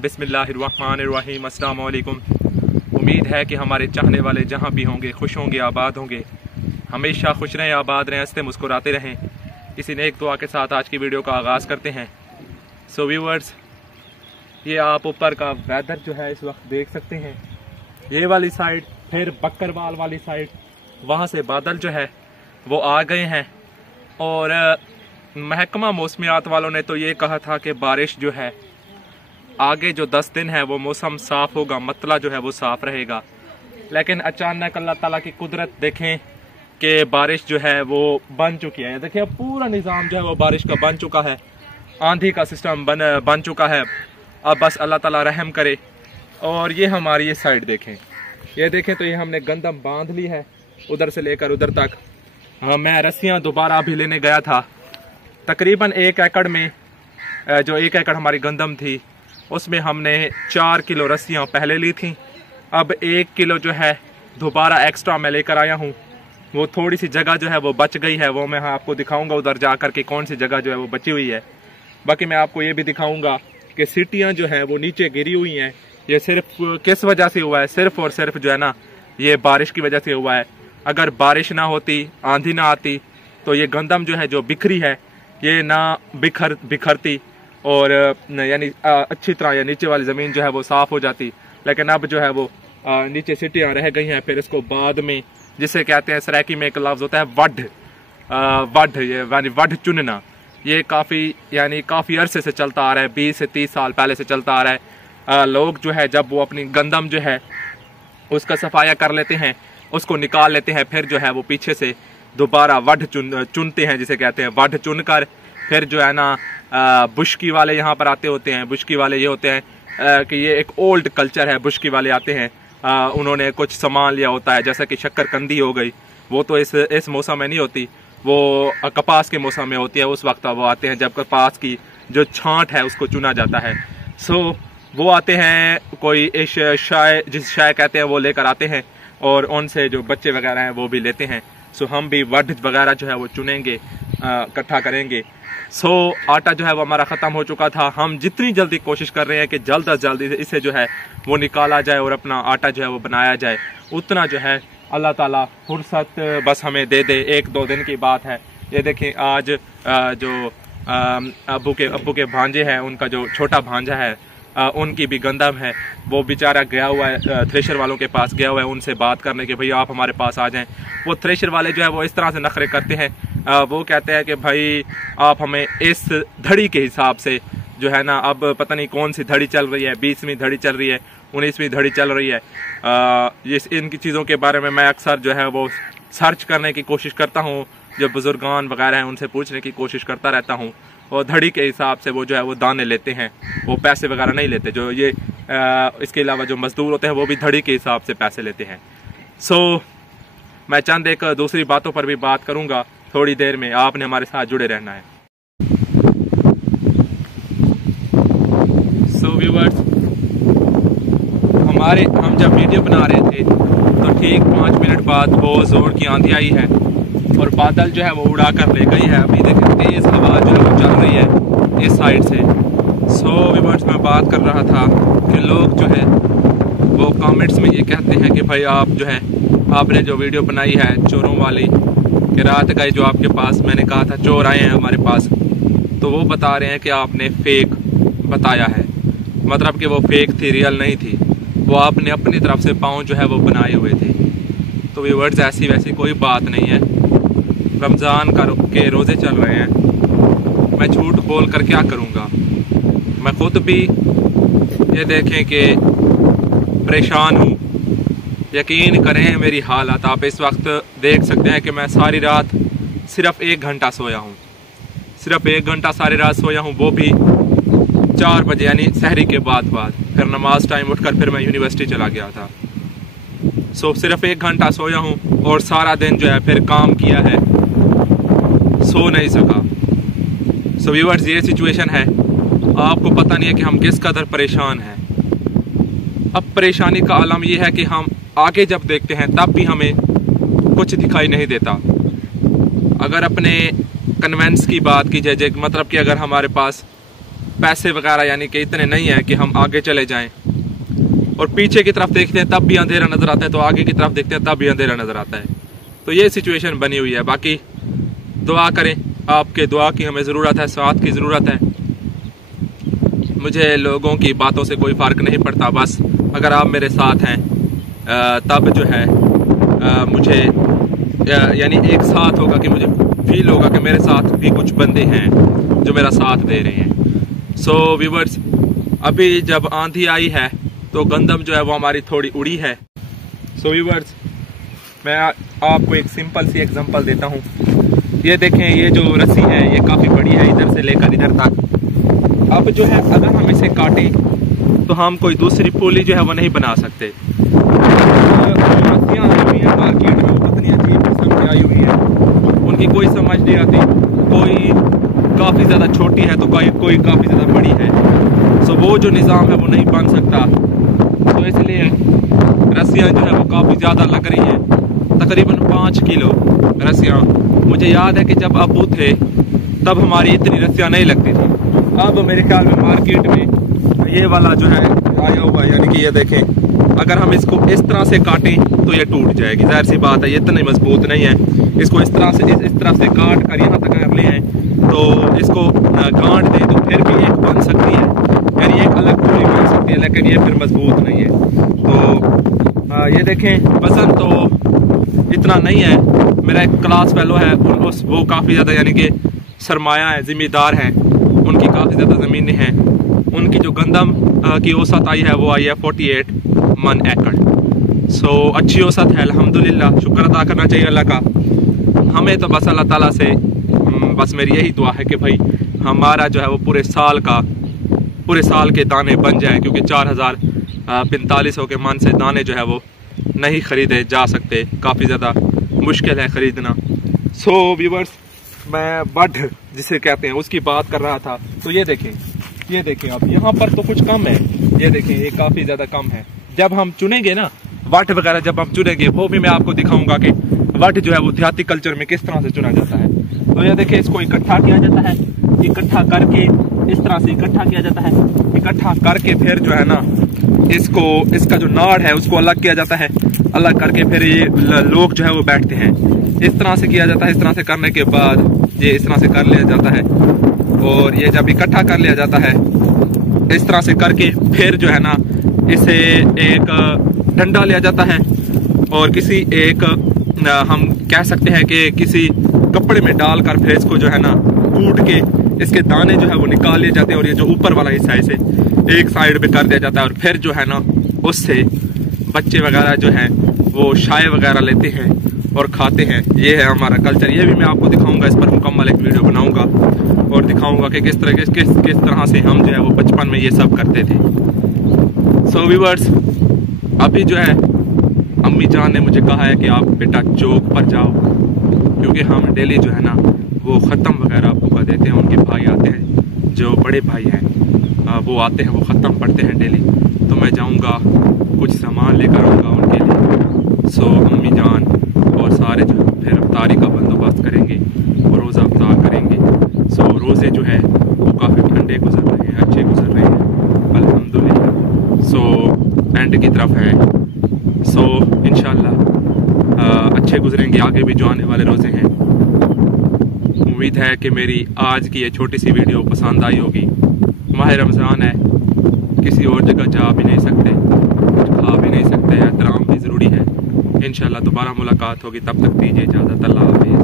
बिस्मिल्लाहिर्रहमानिर्रहीम। अस्सलाम वालेकुम। उम्मीद है कि हमारे चाहने वाले जहाँ भी होंगे खुश होंगे, आबाद होंगे, हमेशा खुश रहें, आबाद रहें, हंसते मुस्कुराते रहें। इसी नेक दुआ के साथ आज की वीडियो का आगाज़ करते हैं। सो व्यूअर्स, ये आप ऊपर का वेदर जो है इस वक्त देख सकते हैं। ये वाली साइड, फिर बकरवाल वाली साइड, वहाँ से बादल जो है वो आ गए हैं। और महकमा मौसमियात वालों ने तो ये कहा था कि बारिश जो है आगे जो 10 दिन है वो मौसम साफ़ होगा, मतला जो है वो साफ़ रहेगा। लेकिन अचानक अल्लाह ताला की कुदरत देखें कि बारिश जो है वो बन चुकी है। देखिए अब पूरा निज़ाम जो है वो बारिश का बन चुका है, आंधी का सिस्टम बन चुका है। अब बस अल्लाह ताला रहम करे। और ये हमारी ये साइड देखें, ये देखें तो ये हमने गंदम बांध ली है उधर से लेकर उधर तक। हाँ, मैं रस्सियाँ दोबारा अभी लेने गया था। तकरीबन 1 एकड़ में जो 1 एकड़ हमारी गंदम थी उसमें हमने 4 किलो रस्सियाँ पहले ली थी। अब 1 किलो जो है दोबारा एक्स्ट्रा मैं लेकर आया हूँ। वो थोड़ी सी जगह जो है वो बच गई है, वो मैं आपको दिखाऊंगा उधर जा कर के कौन सी जगह जो है वो बची हुई है। बाकी मैं आपको ये भी दिखाऊंगा कि सीटियाँ जो हैं वो नीचे गिरी हुई हैं। ये सिर्फ किस वजह से हुआ है? सिर्फ और सिर्फ जो है ना ये बारिश की वजह से हुआ है। अगर बारिश ना होती, आंधी ना आती, तो ये गंदम जो है जो बिखरी है ये ना बिखरती और यानी अच्छी तरह या नीचे वाली ज़मीन जो है वो साफ़ हो जाती। लेकिन अब जो है वो नीचे सीटियाँ रह गई हैं। फिर इसको बाद में, जिसे कहते हैं सराइकी में एक लफ्ज़ होता है वढ़, ये यानी वढ़ चुनना। ये काफ़ी अरसे से चलता आ रहा है, 20 से 30 साल पहले से चलता आ रहा है। लोग जो है जब वो अपनी गंदम जो है उसका सफाया कर लेते हैं, उसको निकाल लेते हैं, फिर जो है वो पीछे से दोबारा वढ़ चुनते हैं, जिसे कहते हैं वढ़ चुन कर फिर जो है ना बुश्की वाले यहाँ पर आते होते हैं। बुश्की वाले ये होते हैं कि ये एक ओल्ड कल्चर है। बुश्की वाले आते हैं, उन्होंने कुछ सामान लिया होता है, जैसा कि शक्करकंदी हो गई, वो तो इस मौसम में नहीं होती, वो कपास के मौसम में होती है। उस वक्त वो आते हैं जब कपास की जो छांट है उसको चुना जाता है। सो वो आते हैं, कोई जिस शाय कहते हैं वो लेकर आते हैं और उनसे जो बच्चे वगैरह हैं वो भी लेते हैं। सो हम भी वढ़ वगैरह जो है वो चुनेंगे, इकट्ठा करेंगे। सो आटा जो है वो हमारा ख़त्म हो चुका था। हम जितनी जल्दी कोशिश कर रहे हैं कि जल्द अज जल्द इसे जो है वो निकाला जाए और अपना आटा जो है वो बनाया जाए, उतना जो है अल्लाह ताला फुर्सत बस हमें दे दे। 1-2 दिन की बात है। ये देखें आज जो अब्बू के भांजे हैं, उनका जो छोटा भांजा है उनकी भी गंदम है। वो बेचारा गया हुआ है, थ्रेशर वालों के पास गया हुआ है उनसे बात करने के, भाई आप हमारे पास आ जाएं। वो थ्रेशर वाले जो है वो इस तरह से नखरे करते हैं, वो कहते हैं कि भाई आप हमें इस धड़ी के हिसाब से जो है ना, अब पता नहीं कौन सी धड़ी चल रही है, 20वीं धड़ी चल रही है, 19वीं धड़ी चल रही है। इनकी चीज़ों के बारे में मैं अक्सर जो है वो सर्च करने की कोशिश करता हूँ, जो बुजुर्गान वगैरह हैं उनसे पूछने की कोशिश करता रहता हूँ। और धड़ी के हिसाब से वो जो है वो दाने लेते हैं, वो पैसे वगैरह नहीं लेते। जो ये इसके अलावा जो मजदूर होते हैं वो भी धड़ी के हिसाब से पैसे लेते हैं। सो मैं चंद एक दूसरी बातों पर भी बात करूंगा थोड़ी देर में। आपने हमारे साथ जुड़े रहना है। सो व्यूअर्स, हम जब वीडियो बना रहे थे तो ठीक 5 मिनट बाद बहुत ज़ोर की आंधी आई है और बादल जो है वो उड़ा कर ले गई है। अभी देखिए तेज़ हवा जो है वो चल रही है इस साइड से। सो व्यूअर्स, मैं बात कर रहा था कि लोग जो है वो कमेंट्स में ये कहते हैं कि भाई आप जो है आपने जो वीडियो बनाई है चोरों वाली, कि रात गए जो आपके पास, मैंने कहा था चोर आए हैं हमारे पास, तो वो बता रहे हैं कि आपने फेक बताया है। मतलब कि वो फेक थी, रियल नहीं थी, वो आपने अपनी तरफ से पाँव जो है वो बनाए हुए थे। तो व्यूअर्स, ऐसी वैसी कोई बात नहीं है। रमज़ान के रोज़े चल रहे हैं, मैं झूठ बोल कर क्या करूँगा। मैं खुद भी ये देखें कि परेशान हूँ। यकीन करें मेरी हालत आप इस वक्त देख सकते हैं कि मैं सारी रात सिर्फ 1 घंटा सोया हूँ। सिर्फ 1 घंटा सारी रात सोया हूँ, वो भी 4 बजे यानी सहरी के बाद। फिर नमाज टाइम उठकर फिर मैं यूनिवर्सिटी चला गया था। सो सिर्फ 1 घंटा सोया हूँ और सारा दिन जो है फिर काम किया है, सो नहीं सका। सो व्यूअर्स, ये सिचुएशन है। आपको पता नहीं है कि हम किस कदर परेशान हैं। अब परेशानी का आलम यह है कि हम आगे जब देखते हैं तब भी हमें कुछ दिखाई नहीं देता। अगर अपने कन्वेंस की बात की जाए, मतलब कि अगर हमारे पास पैसे वगैरह यानी कि इतने नहीं हैं कि हम आगे चले जाएं। और पीछे की तरफ देखते हैं तब भी अंधेरा नज़र आता है, तो आगे की तरफ देखते हैं तब भी अंधेरा नज़र आता है। तो ये सिचुएशन बनी हुई है। बाकी दुआ करें, आपके दुआ की हमें ज़रूरत है, साथ की ज़रूरत है। मुझे लोगों की बातों से कोई फ़र्क नहीं पड़ता, बस अगर आप मेरे साथ हैं तब जो है मुझे यानी एक साथ होगा कि मुझे फील होगा कि मेरे साथ भी कुछ बंदे हैं जो मेरा साथ दे रहे हैं। सो व्यूअर्स, अभी जब आंधी आई है तो गंदम जो है वो हमारी थोड़ी उड़ी है। सो व्यूअर्स, मैं आपको एक सिंपल सी एग्जांपल देता हूँ। ये देखें, ये जो रस्सी है ये काफ़ी बड़ी है, इधर से लेकर इधर तक। अब जो है अगर हम इसे काटें तो हम कोई दूसरी पुली जो है वो नहीं बना सकते। रस्सियाँ आई हुई हैं मार्केट में, वो कितनी अजीब किस्म की आई हुई है, उनकी कोई समझ नहीं आती। कोई काफ़ी ज़्यादा छोटी है तो कोई काफ़ी ज़्यादा बड़ी है। सो वो जो निज़ाम है वो नहीं बन सकता। तो इसलिए रस्सियाँ जो है वो काफ़ी ज़्यादा लग रही हैं, तकरीबन 5 किलो रस्सियाँ। मुझे याद है कि जब अबू थे तब हमारी इतनी रस्सियाँ नहीं लगती थी। अब मेरे ख्याल में मार्केट में ये वाला जो है आया हुआ है, यानी कि ये देखें, अगर हम इसको इस तरह से काटें तो ये टूट जाएगी। जाहिर सी बात है, ये इतनी मजबूत नहीं है। इसको इस तरह से काट कर यहाँ तक कर ले हैं तो इसको गांठ दें तो फिर भी एक बन सकती है, यानी एक अलग पूरी बन सकती है, लेकिन ये फिर मजबूत नहीं है। तो ये देखें, वजन तो इतना नहीं है। मेरा एक क्लास फेलो है, वो काफ़ी ज़्यादा यानी कि सरमाया है, ज़िम्मेदार हैं, उनकी काफ़ी ज़्यादा ज़मीनें हैं। उनकी जो गंदम की औसत आई है वो आई है 48 मन एकड़। सो अच्छी औसत है, अल्हम्दुलिल्लाह, शुक्र अदा करना चाहिए अल्लाह का। हमें तो बस अल्लाह ताला से बस मेरी यही दुआ है कि भाई हमारा जो है वो पूरे साल के दाने बन जाए, क्योंकि 4045 के मन से दाने जो है वो नहीं ख़रीदे जा सकते, काफ़ी ज़्यादा मुश्किल है ख़रीदना। सो व्यूअर्स, मैं बड जिसे कहते हैं उसकी बात कर रहा था। तो ये देखें अब यहाँ पर तो कुछ कम है, ये देखें ये काफ़ी ज़्यादा कम है। जब हम चुनेंगे ना वट वगैरह, जब हम चुनेंगे वो भी मैं आपको दिखाऊंगा कि वट जो है वो देहाती कल्चर में किस तरह से चुना जाता है। तो ये देखिए, इसको इकट्ठा किया जाता है, इकट्ठा करके इस तरह से इकट्ठा किया जाता है। इकट्ठा करके फिर जो है ना इसका जो नाड़ है उसको अलग किया जाता है। अलग करके फिर ये लोग जो है वो बैठते हैं, इस तरह से किया जाता है। इस तरह से करने के बाद ये इस तरह से कर लिया जाता है, और ये जब इकट्ठा कर लिया जाता है इस तरह से करके फिर जो है ना इसे एक डंडा लिया जाता है, और किसी एक हम कह सकते हैं कि किसी कपड़े में डालकर फिर इसको जो है ना कूट के इसके दाने जो है वो निकाल लिए जाते हैं, और ये जो ऊपर वाला हिस्सा है इसे एक साइड पे कर दिया जाता है, और फिर जो है ना उससे बच्चे वगैरह जो हैं वो शाय वगैरह लेते हैं और खाते हैं। ये है हमारा कल्चर। ये भी मैं आपको दिखाऊंगा, इस पर मुकम्मल एक वीडियो बनाऊंगा और दिखाऊंगा कि किस तरह से हम जो है वो बचपन में ये सब करते थे। सो व्यूअर्स, अभी जो है अम्मी जान ने मुझे कहा है कि आप बेटा चौक पर जाओ, क्योंकि हम डेली जो है ना वो ख़त्म वगैरह आपको कर देते हैं। उनके भाई आते हैं, जो बड़े भाई हैं वो आते हैं, वो ख़त्म पढ़ते हैं डेली। तो मैं जाऊंगा, कुछ सामान लेकर आऊँगा उनके लिए। सो अम्मी जान और सारे जो फिर अफ्तारी का बंदोबस्त करेंगे और रोज़ा अफ्तार करेंगे। सो रोज़े जो है वो काफ़ी ठंडे गुजर रहे हैं, अच्छे गुजर रहे हैं अल्हम्दुलिल्लाह। सो एंड की तरफ है, सो इंशाल्लाह अच्छे गुजरेंगे, आगे भी जो आने वाले रोज़े हैं। उम्मीद है कि मेरी आज की ये छोटी सी वीडियो पसंद आई होगी। माह रमज़ान है, किसी और जगह जा भी नहीं सकते, कुछ खा भी नहीं सकते, एहतराम भी ज़रूरी है। इंशाल्लाह दोबारा मुलाकात होगी, तब तक दीजिए इजाज़त। अल्लाह हाफ़िज़।